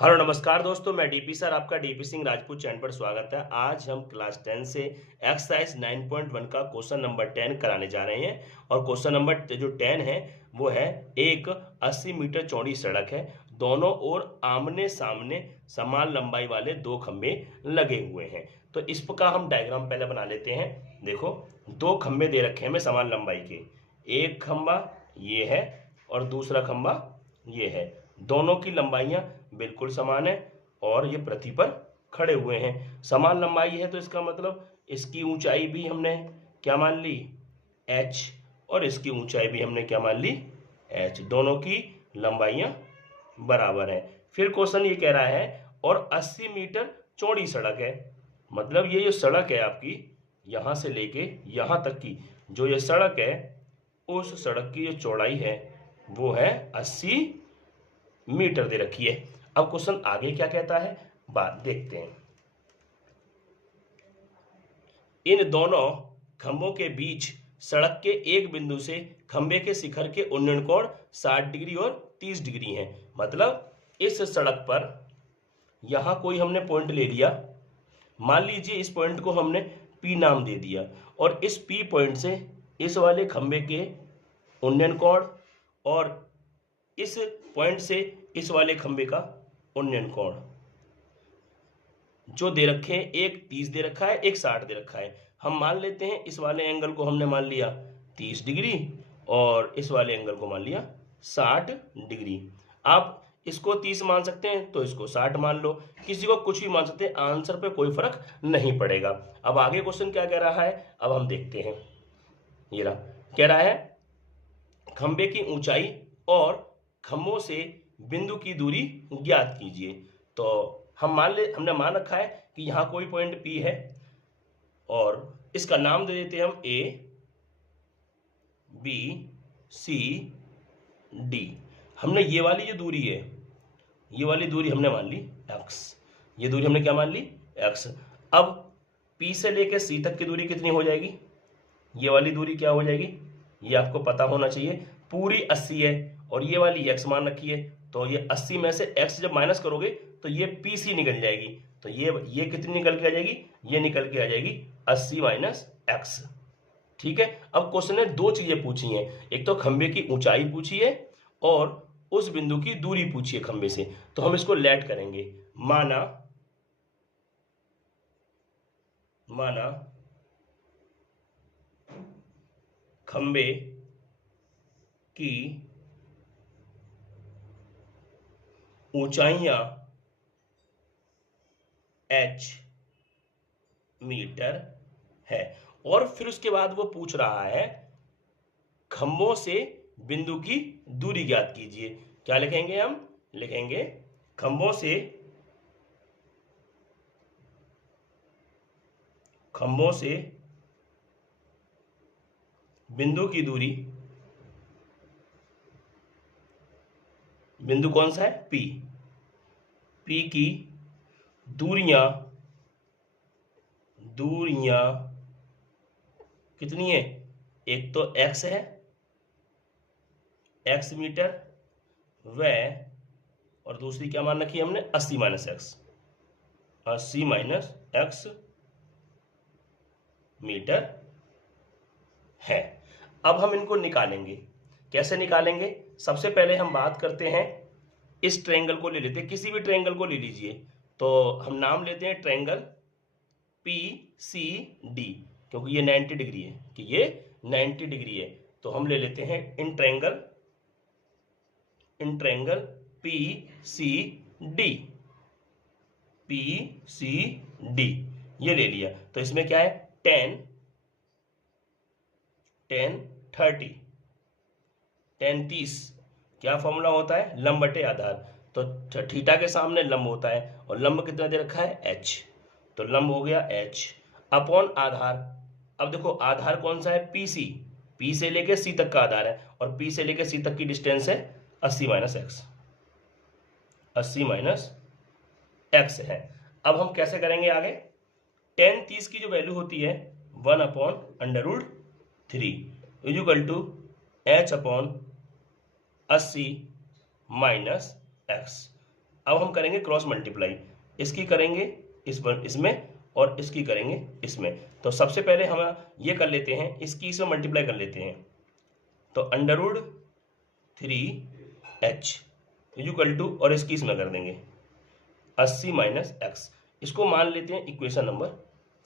Hello नमस्कार दोस्तों, मैं डीपी सर आपका डीपी सिंह राजपूत चैनल पर स्वागत है। आज हम क्लास 10 से एक्सरसाइज 9.1 का क्वेश्चन नंबर 10 कराने जा रहे हैं। और क्वेश्चन नंबर जो 10 है वो है, एक 80 मीटर चौड़ी सड़क है, दोनों ओर आमने सामने समान लंबाई वाले दो खंभे लगे हुए हैं। तो इस का हम डायग्राम पहले बना लेते हैं। देखो, दो खंभे दे रखे हैं हमें समान लंबाई के, एक खंभा ये है और दूसरा खंभा ये है। दोनों की लंबाइयां बिल्कुल समान है और ये पृथ्वी पर खड़े हुए हैं। समान लंबाई है तो इसका मतलब इसकी ऊंचाई भी हमने क्या मान ली, h, और इसकी ऊंचाई भी हमने क्या मान ली, h। दोनों की लंबाइयां बराबर है। फिर क्वेश्चन ये कह रहा है और 80 मीटर चौड़ी सड़क है, मतलब ये जो सड़क है आपकी यहां से लेके यहां तक की जो ये सड़क है, उस सड़क की जो चौड़ाई है वो है 80 मीटर दे रखी है। अब क्वेश्चन आगे क्या कहता है बात देखते हैं। इन दोनों खंभों के बीच सड़क के एक बिंदु से खंभे के शिखर के उन्नयन कोण 60 डिग्री और 30 डिग्री है। मतलब इस सड़क पर यहां कोई हमने पॉइंट ले लिया, मान लीजिए इस पॉइंट को हमने P नाम दे दिया, और इस P पॉइंट से इस वाले खंभे के उन्नयन कोण और इस पॉइंट से इस वाले खंभे का उन्नयन कोण जो दे रखे हैं, एक 30 दे रखा है, एक 60 दे रखा है। हम मान लेते हैं इस वाले एंगल को हमने मान लिया 30 डिग्री और इस वाले एंगल को मान लिया 60 डिग्री। आप इसको 30 मान सकते हैं तो इसको 60 मान लो, किसी को कुछ भी मान सकते हैं, आंसर पे कोई फर्क नहीं पड़ेगा। अब आगे क्वेश्चन क्या कह रहा है अब हम देखते हैं। ये रहा, कह रहा है खंभे की ऊंचाई और खंभों से बिंदु की दूरी ज्ञात कीजिए। तो हमने मान रखा है कि यहां कोई पॉइंट P है और इसका नाम दे देते हैं हम A, B, C, D। हमने ये वाली जो दूरी है, ये वाली दूरी हमने मान ली x, ये दूरी हमने क्या मान ली x। अब P से लेकर C तक की दूरी कितनी हो जाएगी, ये वाली दूरी क्या हो जाएगी, ये आपको पता होना चाहिए, पूरी 80 है और ये वाली x मान रखी है। तो ये 80 में से x जब माइनस करोगे तो ये PC निकल जाएगी। तो ये कितनी निकल के आ जाएगी, ये निकल के आ जाएगी 80 माइनस x। ठीक है। अब क्वेश्चन ने दो चीजें पूछी हैं, एक तो खंबे की ऊंचाई पूछी है और उस बिंदु की दूरी पूछी है खंबे से। तो हम इसको लेट करेंगे। माना खंबे की ऊंचाइयां h मीटर है, और फिर उसके बाद वो पूछ रहा है खंभों से बिंदु की दूरी ज्ञात कीजिए। क्या लिखेंगे हम, लिखेंगे खंभों से बिंदु की दूरी, बिंदु कौन सा है P की दूरियां कितनी है, एक तो x है, x मीटर, वह, और दूसरी क्या मान रखी है हमने 80 minus x, 80 minus x metre है। अब हम इनको निकालेंगे, कैसे निकालेंगे, सबसे पहले हम बात करते हैं, इस ट्रायंगल को ले लेते हैं, किसी भी ट्रायंगल को ले लीजिए। तो हम नाम लेते हैं ट्रायंगल PCD, क्योंकि ये 90 डिग्री है, कि ये 90 डिग्री है। तो हम ले लेते हैं इन ट्रायंगल PCD, ये ले लिया। तो इसमें क्या है 10 30, क्या फॉर्मूला होता है, लंब बटे आधार। तो थीटा के सामने लंब होता है और लंब कितना दे रखा है h, तो लंब हो गया h अपॉन आधार। अब देखो आधार कौन सा है PC, P से लेके C तक का आधार है और P से लेके C तक की डिस्टेंस है 80 माइनस x, 80 माइनस x है। अब हम कैसे करेंगे आगे, 10 30 की जो वैल्यू होती है 1 upon √3 equal to h upon 80 minus x। अब हम करेंगे क्रॉस मल्टीप्लाई, इसकी करेंगे इसमें और इसकी करेंगे इसमें। तो सबसे पहले हम ये कर लेते हैं, इसकी इसमें मल्टीप्लाई कर लेते हैं। तो √3h इक्वल टू, और इसकी इसमें कर देंगे 80 माइनस एक्स। इसको मान लेते हैं इक्वेशन नंबर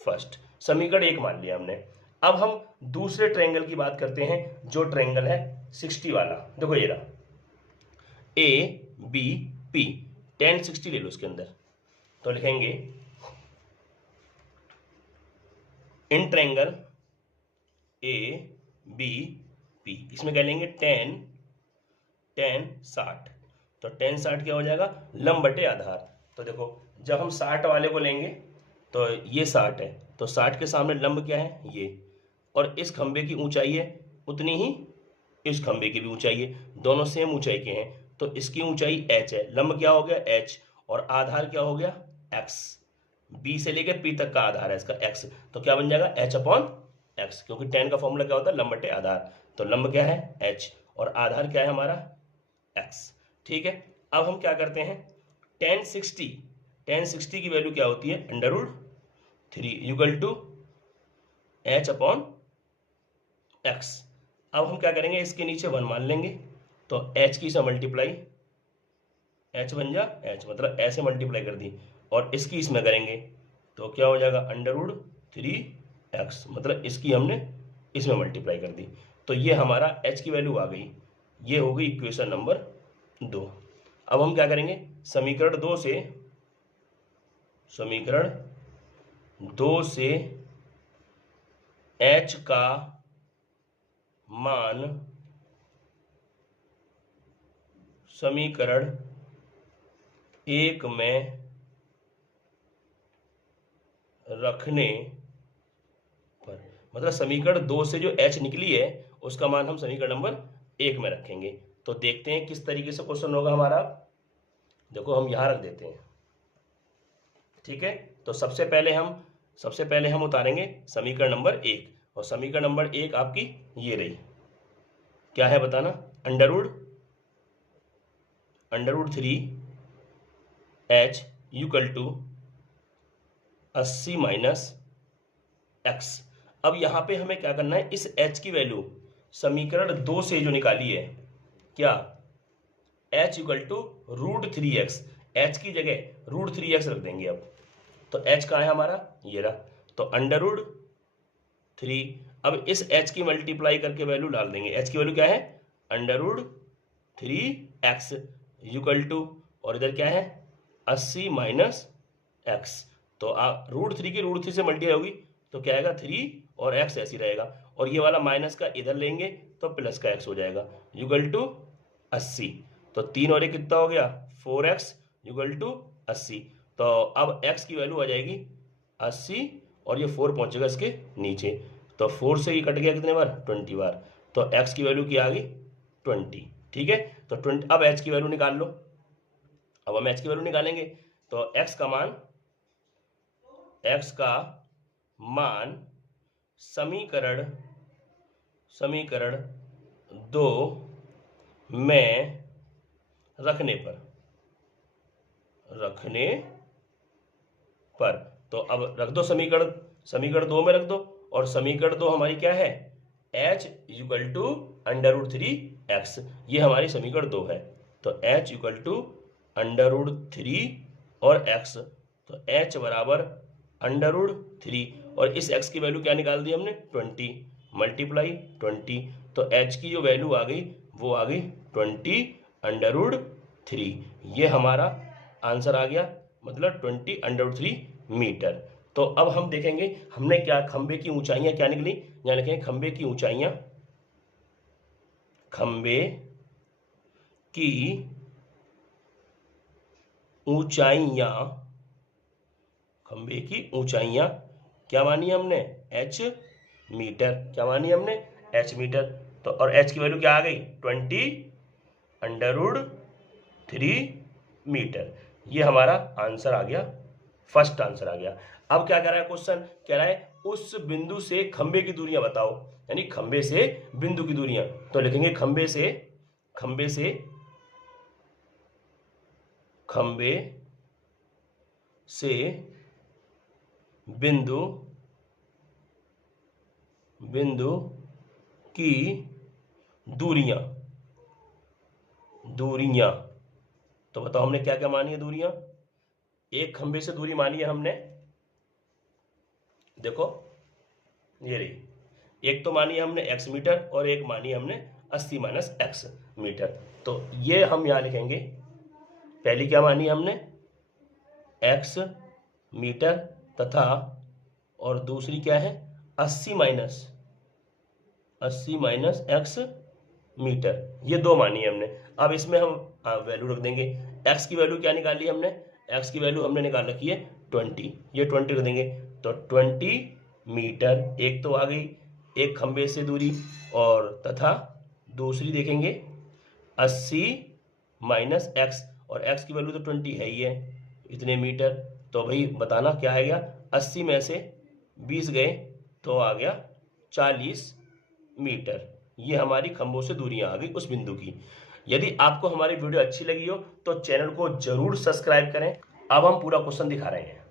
फर्स्ट, समीकरण 1 मान लिया हमने। अब हम दूसरे ट्रायंगल की बात करते हैं, जो ट्रायंगल है 60 वाला। देखो ये रहा ABP, tan 60 ले लो इसके अंदर। तो लिखेंगे इन ट्रायंगल ABP, इसमें क्या लेंगे tan 60। तो tan 60 क्या हो जाएगा, लंब बटे आधार। तो देखो जब हम 60 वाले को लेंगे तो ये 60 है, तो 60 के सामने लंब क्या है ये, और इस खंबे की ऊंचाई है उतनी ही इस खंबे की भी ऊंचाई है, दोनों सेम ऊंचाई के हैं। तो इसकी ऊंचाई h है, लंब क्या हो गया h, और आधार क्या हो गया x। b से लेकर p तक का आधार है इसका x, तो क्या बन जाएगा h/x, क्योंकि tan का फॉर्मूला क्या होता है, लंब बटे आधार। तो लंब क्या है h और आधार क्या है हमारा x। ठीक है, अब हम क्या करते हैं, tan 60 की वैल्यू क्या होती है, √3 इक्वल टू h/x। अब हम क्या करेंगे, इसके नीचे 1 मान लेंगे, तो h की से मल्टीप्लाई, h बन जा h, मतलब ऐसे मल्टीप्लाई कर दी, और इसकी इसमें करेंगे तो क्या हो जाएगा √3x, मतलब इसकी हमने इसमें मल्टीप्लाई कर दी। तो ये हमारा h की वैल्यू आ गई, ये हो गई इक्वेशन नंबर 2। अब हम क्या करेंगे, समीकरण 2 से h का मान समीकरण 1 में रखने पर, मतलब समीकरण 2 से जो h निकली है उसका मान हम समीकरण नंबर 1 में रखेंगे। तो देखते हैं किस तरीके से क्वेश्चन होगा हमारा। देखो हम यहां रख देते हैं, ठीक है। तो सबसे पहले हम उतारेंगे समीकरण नंबर 1, और समीकरण नंबर 1 आपकी ये रही, क्या है बताना, √3h equal to 80 minus x। अब यहाँ पे हमें क्या करना है, इस h की वैल्यू समीकरण 2 से जो निकाली है, क्या h equal to √3x, h की जगह √3x रख देंगे। अब तो h कहाँ है हमारा, ये रहा, तो √3। अब इस h की मल्टीप्लाई करके वैल्यू डाल देंगे, h की वैल्यू क्या है √3x इक्वल टू, और इधर क्या है 80 माइनस x। तो √3 की √3 से मल्टीप्लाई होगी तो क्या आएगा 3, और x ऐसी रहेगा, और ये वाला माइनस का इधर लेंगे तो प्लस का x हो जाएगा इक्वल टू 80। तो 3 और 1 कितना हो गया 4x इक्वल टू 80। तो अब x की वैल्यू आ जाएगी 80, और ये 4 पहुंचेगा इसके नीचे, तो 4 से ही कट गया कितने बार 20 बार, तो x की वैल्यू क्या आ गई 20। ठीक है, तो 20। अब h की वैल्यू निकाल लो। अब हम h की वैल्यू निकालेंगे तो x का मान समीकरण 2 में रखने पर, तो अब रख दो समीकरण 2 में रख दो, और समीकरण 2 हमारी क्या है h इक्वल टू √3x, ये हमारी समीकरण 2 है। तो h इक्वल टू √3 और x, तो h बराबर √3, और इस x की वैल्यू क्या निकाल दी हमने 20 मल्टीप्लाई 20, तो h की जो वैल्यू आ गई वो आ गई 20√3। ये हमारा आंसर आ गया, मतलब 20√3 मीटर। तो अब हम देखेंगे हमने क्या खंबे की ऊंचाइयां क्या निकली, यहाँ लिखेंगे खंबे की ऊंचाइयां क्या मानी हमने h मीटर, क्या मानी हमने h मीटर। तो और h की वैल्यू क्या आ गई 20√3 मीटर। ये हमारा आंसर आ गया, फर्स्ट आंसर आ गया। अब क्या कह रहा है क्वेश्चन, कह रहा है उस बिंदु से खंबे की दूरियां बताओ, यानी खंबे से बिंदु की दूरियां। तो लिखेंगे खंबे से खंबे से बिंदु की दूरियां तो बताओ हमने क्या क्या मानी है दूरियां। एक खंबे से दूरी मानी है हमने, देखो ये रही, एक तो मानी है हमने x मीटर और एक मानी है हमने 80 - x मीटर। तो ये हम यहां लिखेंगे, पहली क्या मानी हमने x मीटर तथा और दूसरी क्या है 80 - x मीटर, ये दो मानी है हमने। अब इसमें हम वैल्यू रख देंगे। x की वैल्यू क्या निकाली हमने, x की वैल्यू हमने निकाल रखी है 20, ये 20 रख देंगे। तो 20 मीटर एक तो आ गई एक खंबे से दूरी, और तथा दूसरी देखेंगे 80 - x, और x की वैल्यू तो 20 है ही है, इतने मीटर। तो भाई बताना क्या है गया, 80 में से 20 गए तो आ गया 40 मीटर। ये हमारी खंभों से दूरियां आ गई उस बिंदु की। यदि आपको हमारी वीडियो अच्छी लगी हो तो चैनल को जरूर सब्सक्राइब करें। अब हम पूरा क्वेश्चन दिखा रहे हैं।